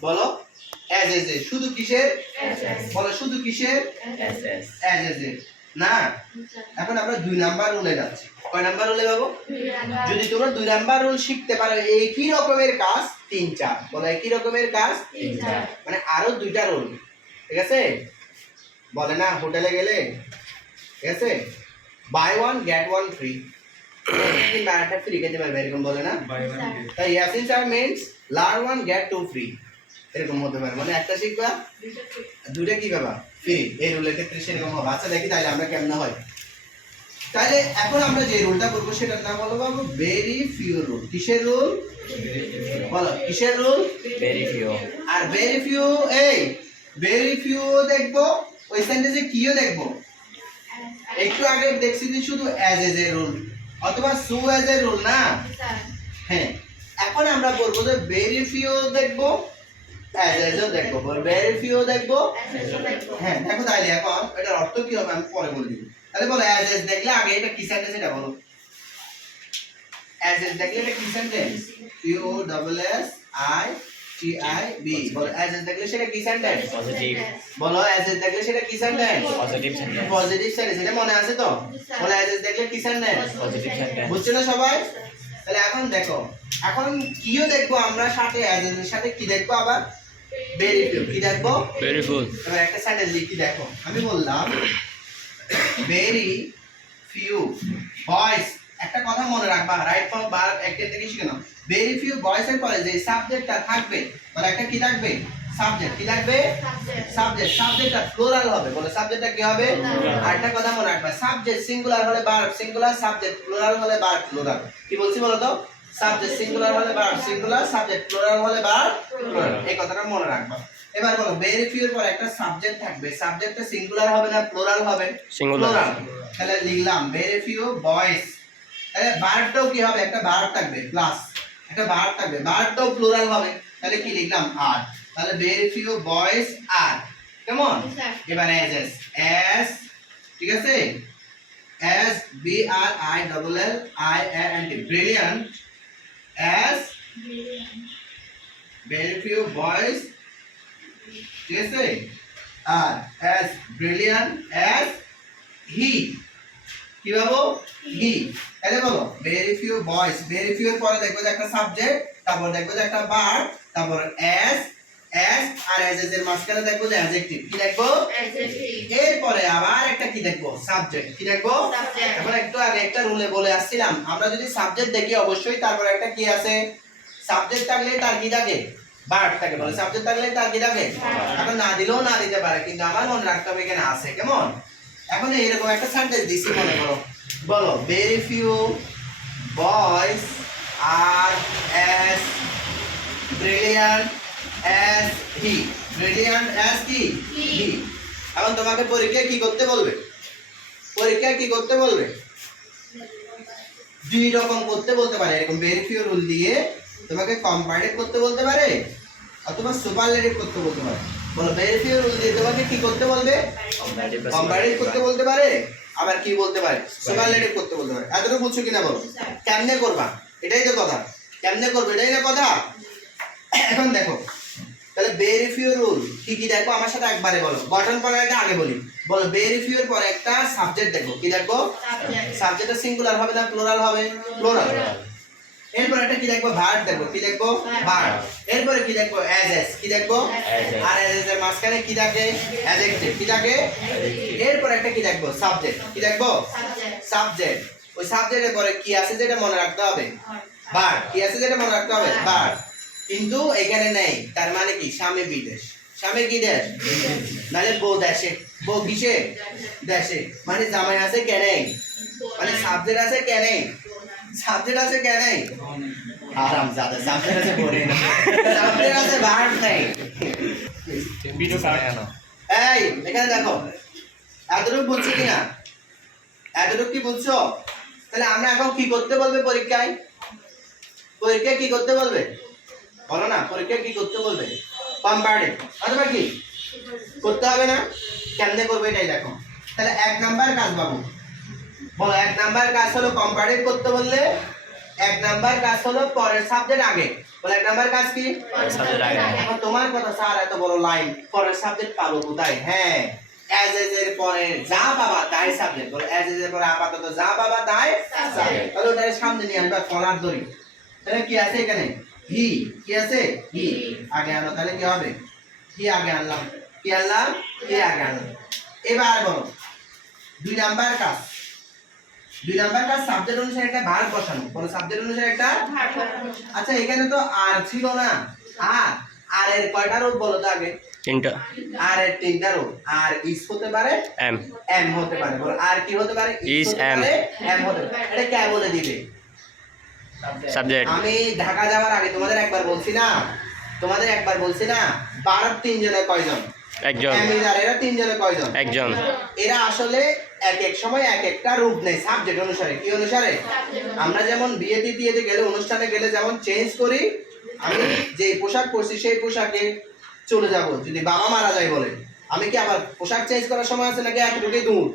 বলো? As as a শুধু কিসের? বলো শুধু কিসের? SS অ্যাজ এজ এ না এখন আমরা দুই নাম্বার রুলে যাচ্ছি। কয় নাম্বার রুলে যাব যদি তোমরা দুই নাম্বার রুল শিখতে পারো একই রকমের কাজ? তিন চার। বলো একই রকমের কাজ? তিন চার। মানে আরও দুইটা রুল ঠিক আছে? বলে না হোটেলে গেলে? ঠিক আছে? Buy one get one free কিংবা একটা ফ্রি খেতে পারবে এরকম বলে না? তাই Yasin sir means learn one get two free এরকম হতে পারে। মানে একটা শিখবা দুইটা কি পাবা ফ্রি। এই রুলের ক্ষেত্রে সেরকম হবে। আচ্ছা দেখি তাহলে আমরা কেমন হয়। তাহলে এখন আমরা যে রুলটা করব সেটার নাম হলো বাবু ভেরি ফিউ রুল কিসের রুল বলো কিসের রুল very few আর ভেরি ফিউ এই ভেরি ফিউ দেখব ওই সেন্টেন্সে কিও দেখব? একটু আগে দেখছি যে শুধু অ্যাজ এজ এ রুল অথবা সু অ্যাজ এ রুল না? হ্যাঁ। এখন আমরা বলব যে ভেরি ফিউ দেখব দেখব ভেরি ফিউ দেখব? হ্যাঁ দেখো তাহলে এখন এটার অর্থ কি হবে আমি পরে বলে দিব। তাহলে বলো অ্যাজ এজ দেখলে আগে এটা কি সেন্টেন্স এটা বলো। অ্যাজ এজ দেখলে এটা কি sentence U double S I T I B বলো অ্যাজ এজ দেখলে সেটা কি সেন্টেন্স বলো অ্যাজ দেখলে সেটা কি সেন্টেন্স পজিটিভ সেন্টেন্স এটা মনে আছে তো? বলো অ্যাজ এজ দেখলে কি সেন্টেন্স positive sentence বুঝছ না সবাই? তাহলে এখন দেখো এখন কিও দেখব আমরা সাথে অ্যাজ সাথে কি দেখব আবার? ভেরি ফিউ কি দেখব? Very full. এবার একটা সেন্টেন্স লিখি দেখো। আমি বললাম ভেরি ফিউ বয়েস একটা কথা মনে রাখবা রাইট ফ্রম বার একটা থেকে শিখে নাও? ভেরি ফিউ বয়েস এর পরে যে সাবজেক্টটা থাকবে বলে একটা কি থাকবে সাবজেক্ট কি থাকবে সাবজেক্ট সাবজেক্টটা প্লুরাল হবে বলে সাবজেক্টটা কি হবে? Plural. আর একটা কথা মনে রাখবা সাবজেক্ট সিঙ্গুলার হলে বার সিঙ্গুলার সাবজেক্ট প্লুরাল হলে বার প্লুরাল কি বলছি বলো তো? সাবজেক্ট সিঙ্গুলার হলে ভার্ব সিঙ্গুলার সাবজেক্ট প্লুরাল হলে ভার্ব প্লুরাল এই কথাটা মনে রাখবা। এবার বলো ভেরি ফিউ এর পর একটা সাবজেক্ট থাকবে। সাবজেক্টটা সিঙ্গুলার হবে না প্লুরাল হবে? Singular. তাহলে লিখলাম ভেরি ফিউ বয়েস তাহলে ভার্বটাও কি হবে? একটা ভার্ব থাকবে প্লাস একটা ভার্ব থাকবে। ভার্বটাও প্লুরাল হবে। তাহলে কি লিখলাম? আর তাহলে ভেরি ফিউ বয়েস আর কেমন? এবার এস এস এস ঠিক আছে? As B R I double L I N T brilliant as very few boys ঠিক আছে আর as ব্রিলিয়ান্ট এস হি কি ভাবো হি তাহলে বলো very few boys very few এর পরে দেখব যে একটা সাবজেক্ট তারপর দেখব যে একটা বার তারপর এস এস আর এস এর মাঝখানে দেখব যে অ্যাডজেক্টিভ কি দেখব? এরপরে আবার একটা কি দেখব? সাবজেক্ট কি দেখব? এখন একটু আগে একটা রুলে বলে আসছিলাম। আমরা যদি সাবজেক্ট দেখি অবশ্যই তারপর একটা কি আছে? সাবজেক্ট থাকলে তার কি থাকে? ভার্ব থাকে বলে। সাবজেক্ট থাকলে তার কি থাকে? এখন না দিলেও না দিতে পারে কিন্তু আমার মনে রাখতে হবে এখানে আছে। কেমন? এখন এরকম একটা সেন্টেন্স দিছি মনে করো। বলো very few boys are as brilliant as he brilliant as কি হি এখন তোমাকে পরীক্ষায় কি করতে বলবে? পরীক্ষায় কি করতে বলবে? দুই রকম করতে বলতে পারে। এরকম ভেরিফিও রুল দিয়ে তোমাকে কম্পারেটিভ করতে বলতে পারে অথবা সুপারলেটিভ করতে বলতে পারে। বলো ভেরিফিও রুল দিয়ে তোমাকে কি করতে বলবে? কম্পারেটিভ করতে বলতে পারে। আবার কি বলতে পারে? সুপারলেটিভ করতে বলতে পারে। এতটুকু বুঝছ কিনা বলো? কেমনে করবা? এটাই তো কথা। কেমনে করবে? এটাই না কথা। এখন দেখো তাহলে ভেরিফিও রুল কি কি দেখো? আমার সাথে একবারে বলো। গঠন প্রণালীটা আগে বলি। বলো ভেরিফিওর পর একটা সাবজেক্ট দেখো। কি দেখো? সাবজেক্টটা সিঙ্গুলার হবে না প্লুরাল হবে? প্লুরাল এরপর একটা কি দেখব? ভার্ব দেখব। কি দেখব? ভার্ব এরপরে কি দেখব? অ্যাজ এস কি দেখব. আর অ্যাজ এর মাঝখানে কি থাকে? অ্যাডজেক্টিভ কি থাকে. এরপর একটা কি দেখব? সাবজেক্ট কি দেখব? সাবজেক্ট ওই সাবজেক্টের পরে কি আছে যেটা মনে রাখতে হবে? বার কি আছে যেটা মনে রাখতে হবে? বার কিন্তু এখানে নেই। তার মানে কি? স্বামী বিদেশ। স্বামী কি দেশ? নাহলে বউ দেশে। বউ কিসে? দেশে। মানে জামাই আছে কেনে মানে সাবজেক্ট আছে কেনে সাবজেক্ট আছে কেনে আরাম জাদা সাবজেক্ট আছে পড়ে না সাবজেক্ট আছে ভার্ব নেই। Video card কেন? এই এখানে দেখো। এতটুকু বুঝছ কিনা? এতটুকু কি বুঝছ তাহলে আমরা এখন কি করতে বলবে পরীক্ষায়? পরীক্ষায় কি করতে বলবে? বলো না পরীক্ষা কি করতে বলবে? কম্পারেটিভ অথবা কি? করতে হবে না? কেমনে করবে এটাই দেখো। তাহলে এক নাম্বার কাজ পাবো বলো এক নাম্বার কাজ হলো কম্পারেটিভ করতে বললে এক নাম্বার কাজ হলো পরের সাবজেক্ট আগে। বলে এক নাম্বার কাজ কি? তোমার কথা স্যার এত বড় লাইন পরের সাবজেক্ট পাবো কোথায়? হ্যাঁ অ্যাজ এজ এর পরে যা বাবা তাই সাবজেক্ট বলে অ্যাজ এজ এর পরে আপাতত যা বাবা তাই সাবজেক্ট তাহলে ওটাকে সামনে নিয়ে আনবা ফলার দড়ি। তাহলে কি আছে এখানে? হি কি আছে? হি আগে আনো তাহলে কি হবে? হি আগে আনলাম। কি আনলাম? হি আগে আনলাম। এবার বলো দুই নাম্বার কাজ। দুই নাম্বার কাজ সাবজেক্ট অনুসারে একটা ভাগ বসানো। কোন সাবজেক্ট অনুসারে একটা আচ্ছা এখানে তো আর ছিল না। আর আর এর কয়টা রূপ বলো তো আগে? তিনটা। আর এর তিনটা রূপ। আর ইস হতে পারে? এম এম হতে পারে। বলো আর কি হতে পারে? Am. পারে, এম হতে পারে। এটা কে বলে দিবে? সাবজেক্ট আমি ঢাকা যাওয়ার আগে তোমাদের একবার বলছি না? তোমাদের একবার বলছি না? বারো তিনজনে কয়জন? একজন। এমিজার এরা তিনজনে কয়জন? একজন। এরা আসলে এক এক সময় এক একটা রূপ নেয় সাবজেক্ট অনুসারে। কি অনুসারে? আমরা যেমন বিয়ে দিতে গেলে অনুষ্ঠানে গেলে যেমন চেঞ্জ করি আমি যে পোশাক পরছি সেই পোশাকে চলে যাব যদি বাবা মারা যায় বলে। আমি কি আবার পোশাক চেঞ্জ করার সময় আছে নাকি এতটুকুই দূর?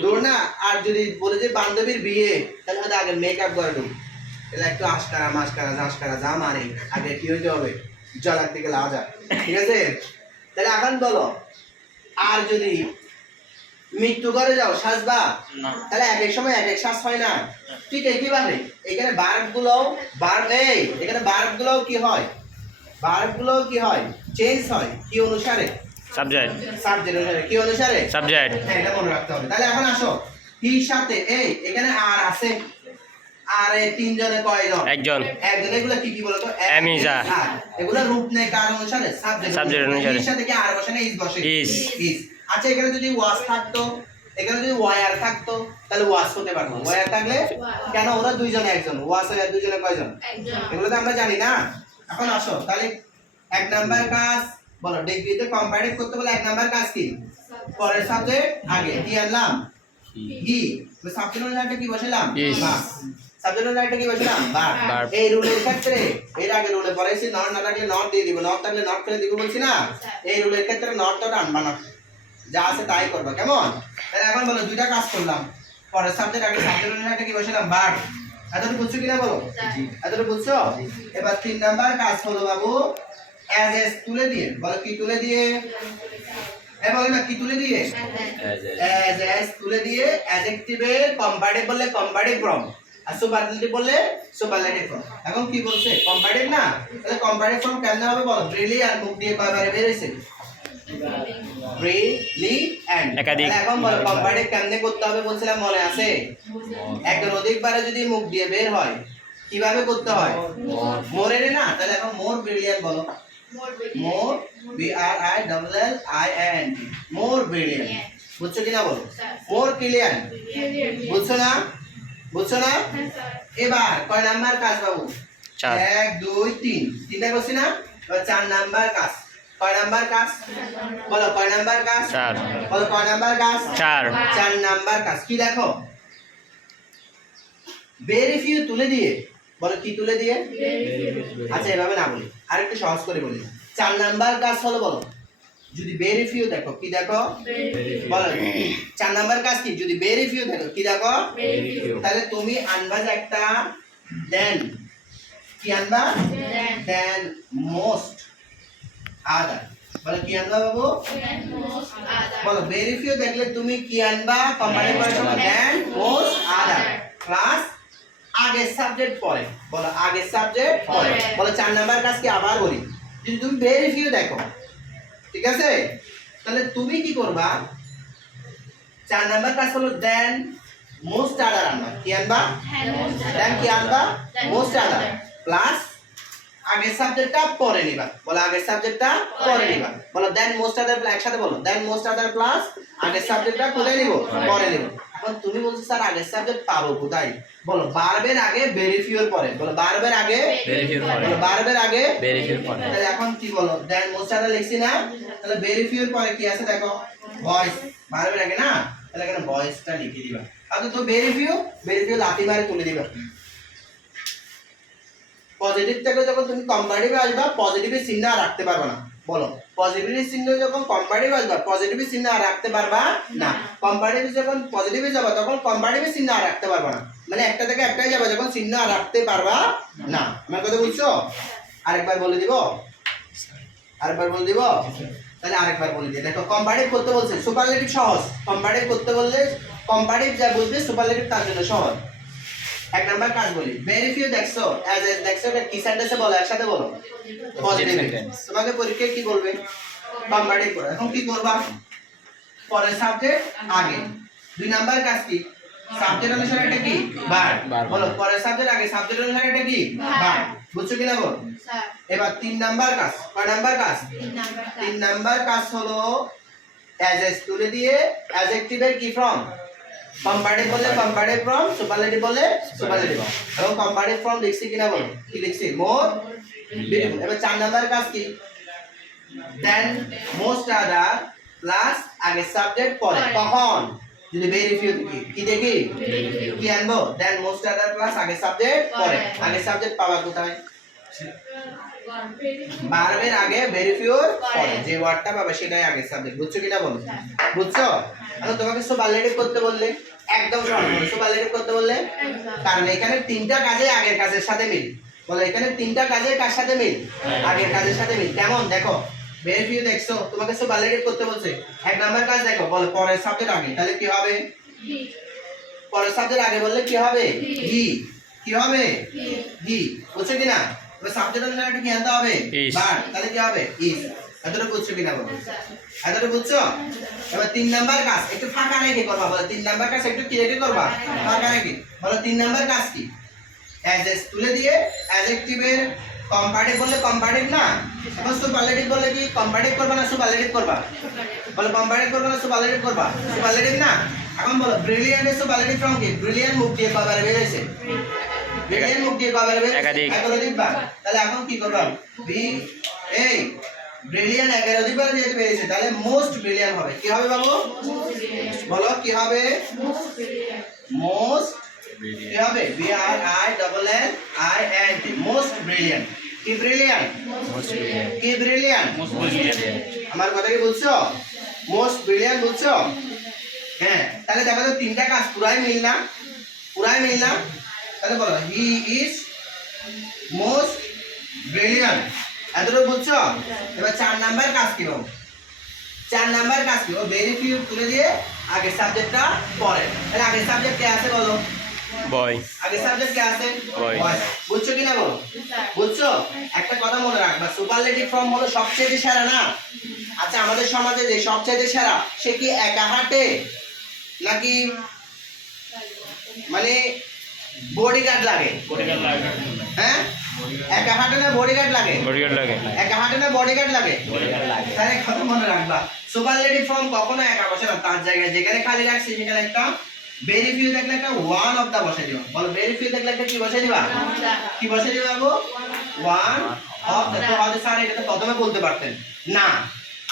দূর না? আর যদি বলে যে বান্ধবীর বিয়ে তাহলে হয়তো আগে মেকআপ করে ঢুক তাহলে একটু আশকারা মাসকারা জাসকারা যা মারে আগে কি হইতে হবে? জলার দিকে লাজা ঠিক আছে? তাহলে এখন বলো আর যদি মৃত্যু করে যাও সাজবা? তাহলে এক এক সময় এক এক শ্বাস হয় না? ঠিক একইভাবে এখানে বার্বগুলো বার্ব এই এখানে বার্বগুলো কি হয়? বার্বগুলো কি হয়? চেঞ্জ হয় কি অনুসারে? সাবজেক্ট সাবজেক্ট অনুসারে কি অনুসারে? সাবজেক্ট হ্যাঁ এটা মনে রাখতে হবে। তাহলে এখন আসো হির সাথে এই এখানে আর আছে আর এ তিনজনে কয়জন? একজন। একজন এগুলো কি কি বলতো? is are. এগুলো রূপ নেই কার অনুসারে সাবজেক্ট Subject অনুসারে। সাথে কি আর বসে না ইজ বসে? Is. ইজ আচ্ছা এখানে যদি ওয়াজ থাকতো এখানে যদি ওয়ার থাকতো তাহলে ওয়াজ হতে পারতো ওয়ার থাকলে কেন ওরা দুইজনে একজন? ওয়াজ হয়ে দুইজনে কয়জন? এগুলো তো আমরা জানি না। এখন আসো তাহলে এক নাম্বার কাজ বলো ডিগ্রিতে কম্পারেটিভ করতে বলে এক নাম্বার কাজ কি? পরের সাবজেক্ট আগে কি আনলাম? হি সাবজেক্ট অনুসারে কি বসালাম. বাস কি বার এই রুলের ক্ষেত্রে এর আগে রুলে পড়াইছি নট না থাকলে নট দিয়ে দিব। নট থাকলে নট করে দিব বলছি না? এই রুলের ক্ষেত্রে নট আনবা না যা আছে তাই করবা কেমন? তাহলে এখন বলো দুইটা কাজ করলাম। পরের সাবজেক্ট আগে সাবজেক্ট অনুসারে কি বসালাম বার এতটুকু বুঝছ কিনা বলো? এতটুকু বুঝছ? এবার তিন নাম্বার কাজ হলো বাবু। অ্যাজ এস তুলে দিয়ে। বলো কি তুলে দিয়ে? এ বলো না কি তুলে দিয়ে? অ্যাজ এস তুলে দিয়ে অ্যাডজেক্টিভের কম্পারেটিভ বললে কম্পারেটিভ ফর্ম আর সুপারলেটিভ বললে সুপারলেটিভ ফর্ম এখন কি বলছে? কম্পারেটিভ না? তাহলে কম্পারেটিভ ফর্ম কেমনে হবে বলো? ব্রিলিয়ান্ট মুখ দিয়ে কয়বারে বের হইছে ব্রিলিয়ান্ট একাধিক। এখন বলো কম্পারেটিভ কেমনে করতে হবে বলছিলাম মনে আছে? একজন অধিকবারে যদি মুখ দিয়ে বের হয় কীভাবে করতে হয়? মোরের না? তাহলে এখন মোর ব্রিলিয়ান্ট বলো। More B R I double L I N more brilliant বুঝছ কিনা বলো? মোর ক্লিয়ার বুঝছ না? বুঝছ না? এবার কয় নাম্বার কাজ বাবু? চার। এক দুই তিন। তিনটা করছি না? এবার চার নাম্বার কাজ। কয় নাম্বার কাজ? বলো কয় নাম্বার কাজ? চার। বলো কয় নাম্বার কাজ? চার। চার নাম্বার কাজ। কি দেখো? তুলে দিয়ে। বলো কি তুলে দিয়ে? আচ্ছা এভাবে না বলি। আরেকটু সহজ করে বলি। চার নাম্বার কাজ হলো বলো। যদি ভেরি ফিউ দেখো কি দেখো? বলো। চার নাম্বার কাজ কি? যদি ভেরি ফিউ দেখো কি দেখো? তাহলে তুমি আনবা একটা দেন কি আনবা? দেন মোস্ট আদার বলো কি আনবা বাবু? বলো ভেরি ফিউ দেখলে তুমি কি আনবা? কম্পারেটিভ করার সময় দেন মোস্ট আদার ক্লাস আগের সাবজেক্ট পরে। বলো আগের সাবজেক্ট পরে। পরে। বলো চার নাম্বার কাজ কি? আবার বলি। যদি তুমি ভেরি ফিউ দেখো ঠিক আছে? তাহলে তুমি কি করবা? চার নাম্বার কাজ হলো দেন মোস্ট আদার আনবা। কি আনবা? দেন কি আনবা? Most other. প্লাস আগের সাবজেক্টটা পরে নিবা। বলো আগের সাবজেক্টটা পরে নিবা। বলো দেন মোস্ট আদার একসাথে বলো। দেন মোস্ট আদার প্লাস আগের সাবজেক্টটা কোথায় নিব। পরে নিব। এখন তুমি বলছো স্যার আগের সাবজেক্ট পাবো কোথায়? বলো বারবের আগে ভেরিফিওর পরে বলো বারবের আগে পরে বলো বারবের আগে পরে তাহলে এখন কি বলো? দেন লিখছি না। তাহলে ভেরিফিওর পরে কি আছে দেখো? ভয়েস বারবের আগে না? তাহলে এখানে ভয়েসটা লিখে দিবা। আর তো ভেরিফিও ভেরিফিও লাথি মারে তুলে দিবা। পজিটিভ থেকে যখন তুমি কম্পারেটিভে আসবা পজিটিভের চিহ্ন রাখতে পারবে না। বলো। পজিটিভ চিহ্ন যখন কম্পারেটিভ আসবা পজিটিভ চিহ্ন আর রাখতে পারবা না। কম্পারেটিভ যখন পজিটিভে যাবা তখন কম্পারেটিভের চিহ্ন আর রাখতে পারবে না। মানে একটা থেকে একটাই যাবে যখন চিহ্ন আর রাখতে পারবা না। আমার কথা বুঝছ? আরেকবার বলে দিব। আরেকবার বলে দিব। তাহলে আরেকবার বলে দিই। দেখো কম্পারেটিভ করতে বলছে সুপারলেটিভ সহজ। কম্পারেটিভ করতে বললে কম্পারেটিভ যা বুঝবে সুপারলেটিভ তার জন্য সহজ। এক নাম্বার কাজ বলি। ভেরি ফিউ দেখছ অ্যাজ এ দেখছ এটা কি সেন্টেন্সে বলো একসাথে বলো। পজিটিভ. তোমাকে পরীক্ষায় কি বলবে? কম্পারেটিভ করো। এখন কি করবা? পরের সাবজেক্ট আগে। দুই নাম্বার কাজ কি? সাবজেক্ট অনুসারে এটা কি? বার। বলো পরের সাবজেক্ট আগে। সাবজেক্ট অনুসারে এটা কি? বার বুঝছ কিনা বল? এবার তিন নাম্বার কাজ। কয় নাম্বার কাজ? তিন নাম্বার কাজ। হলো অ্যাজেস তুলে দিয়ে অ্যাডজেক্টিভের কি ফর্ম কম্পারেটিভ বলে কম্পারেটিভ ফর্ম সুপারলেটিভ বলে। সুপারলেটিভ এবং কম্পারেটিভ ফর্ম লিখছি কিনা বলো? কি লিখছি মোর বিউটিফুল এবার চার নাম্বার কাজ কি? দেন মোস্ট আদার প্লাস আগে সাবজেক্ট পরে। কখন? যদি ভেরি ফিউ দেখি কি দেখি? কি আনব? দেন মোস্ট আদার প্লাস আগে সাবজেক্ট পরে। পরে। আগে সাবজেক্ট পাওয়া কোথায়? ভার্বের আগে ভেরি পরে। যে ওয়ার্ডটা পাবে সেটাই আগে সাবজেক্ট বুঝছ কিনা বলো? বুঝছ? আমি তোমাকে সুপারলেটিভ করতে বললে? একদম সুপারলেটিভ করতে বললে? কারণ এখানে তিনটা কাজে আগের কাজের সাথে মিল। বলো এখানে তিনটা কাজে কার সাথে মিল? আগের কাজের সাথে মিল। কেমন? দেখো ভেরি ফিউ দেখছ? তোমাকে সুপারলেটিভ করতে বলছে। এক নাম্বার কাজ দেখো বলো পরের সাবজেক্ট আগে। তাহলে কি হবে? পরের সাবজেক্ট আগে বললে কি হবে? হি কি হবে? হি বুঝছ কিনা? এবার সাবজেক্ট অনুসারে কি আনতে হবে. বার তাহলে কি হবে? ইজ এতটা বুঝছ কিনা বলো? এতটা বুঝছ এবার তিন নাম্বার কাজ একটু ফাঁকা রেখে করবা বলো। তিন নাম্বার কাজ একটু কি করবা? ফাঁকা রেখে। বলো তিন নাম্বার কাজ কি? অ্যাডজেস তুলে দিয়ে অ্যাডজেক্টিভের কম্পারেটিভ বললে কম্পারেটিভ না? এখন সুপারলেটিভ বললে কি? কম্পারেটিভ করবা না সুপারলেটিভ করবা? বলো কম্পারেটিভ করবা না সুপারলেটিভ করবা? সুপারলেটিভ না? এখন বলো ব্রিলিয়ান্ট সুপারলেটিভ ফ্রম কি? ব্রিলিয়ান্ট মুখ দিয়ে কবার বের হয়েছে মুখ দিয়ে বের একাধিক। একাধিক তাহলে এখন কি করবা? বি এই ব্রিলিয়ান্ট একাধিক বার যেহেতু বেরিয়েছে তাহলে মোস্ট ব্রিলিয়ান্ট হবে। কি হবে বাবু? বলো কি হবে? মোস্ট কি হবে? B R I double N I N T most brilliant কি ব্রিলিয়ান্ট কি ব্রিলিয়ান্ট আমার কথা কি বুঝছ? মোস্ট ব্রিলিয়ান্ট বুঝছ? হ্যাঁ তাহলে দেখো তো তিনটা কাজ পুরাই মিল না? পুরাই মিল না? তাহলে বলো হি ইজ মোস্ট ব্রিলিয়ান্ট এতটুকু বুঝছ? এবার চার নাম্বার কাজ কি? চার নাম্বার কাজ কি ও? ভেরি ফিউ তুলে দিয়ে আগের সাবজেক্টটা পড়ে। তাহলে আগের সাবজেক্ট কে আছে বলো? বয় আগের সাবজেক্ট কে আছে. বুঝছ কিনা বলো? বুঝছ? একটা কথা মনে রাখবা সুপারলেটিভ ফর্ম হলো সবচেয়ে সেরা না? আচ্ছা আমাদের সমাজে যে সবচেয়ে সেরা সে কি একা হাঁটে? নাকি মানে বডিগার্ড লাগে। হ্যাঁ? একা হাঁটে না বডিগার্ড লাগে? বডিগার্ড লাগে। একা হাঁটে না বডিগার্ড লাগে? তাহলে কথা মনে রাখবা সুপারলেটিভ ফর্ম কখনো একা বসে না তার জায়গায় যেখানে খালি রাখছি সেখানে একটা ভেরি ফিউ দেখলে একটা ওয়ান অফ দা বসে দিবা। বলো ভেরি ফিউ দেখলে একটা কি বসে দিবা? কি বসে দিবা বাবু ওয়ান অফ দা তো স্যার এটা তো প্রথমে বলতে পারতেন। না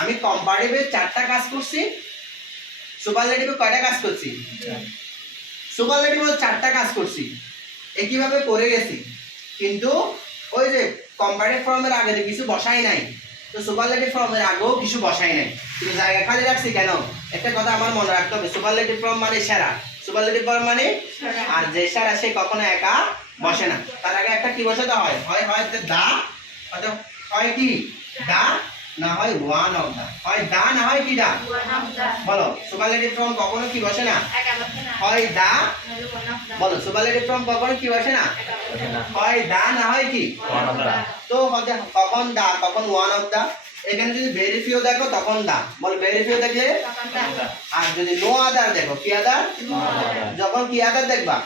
আমি কম্পারেটিভে চারটা কাজ করছি সুপার সুপারলেটিভে কয়টা কাজ করছি? সুপারলেটিভে চারটা কাজ করছি। একইভাবে করে গেছি। কিন্তু ওই যে কম্পারেটিভ ফর্মের আগে যে কিছু বসাই নাই তো সুপারলেটিভ ফর্মের আগেও কিছু বসাই নাই। কিন্তু জায়গা খালি রাখছি কেন? একটা কথা আমার মনে রাখতে হবে সুপারলেটিভ ফর্ম মানে সেরা। সুপারলেটিভ ফর্ম মানে আর যে সেরা সে কখনো একা বসে না। তার আগে একটা কি বসাতে হয়? হয় হয় দা হয়তো হয় কি? দা না হয় ওয়ান অফ দা। হয় দা না হয় কি দা? বলো সুপারলেটিভ ফর্ম কখনো কি বসে না? হয় দা? বলো সুপারলেটিভ ফর্ম কখনো কি বসে না? হয় দা না। হয় কি? তো হতে কখন দা কখন ওয়ান অফ দা? এখানে যদি ভেরি ফিউ দেখো তখন দা। বল ভেরি ফিউ দেখলে আর যদি নো আদার দেখো কি আদার যখন কি আদার দেখবা?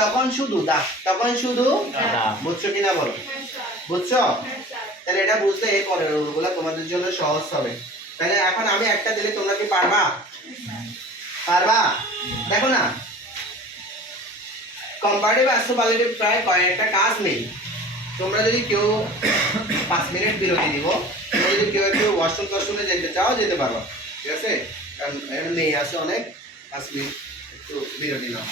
তখন শুধু দা। তখন শুধু বুঝছ কিনা বলো? বুঝছ? তাহলে এটা বুঝতে এই পরের রুলগুলো তোমাদের জন্য সহজ হবে। তাহলে এখন আমি একটা দিলে তোমরা কি পারবা? পারবা? দেখো না। কম্পারেটিভ আর সুপারলেটিভ প্রায় কয়েকটা কাজ নেই। তোমরা যদি কেউ পাঁচ মিনিট বিরতি দিব তোমরা যদি কেউ একটু ওয়াশরুম টশরুমে যেতে চাও, যেতে পারবা ঠিক আছে? কারণ এখানে মেয়ে আছে অনেক। পাঁচ মিনিট একটু বিরতি নাও।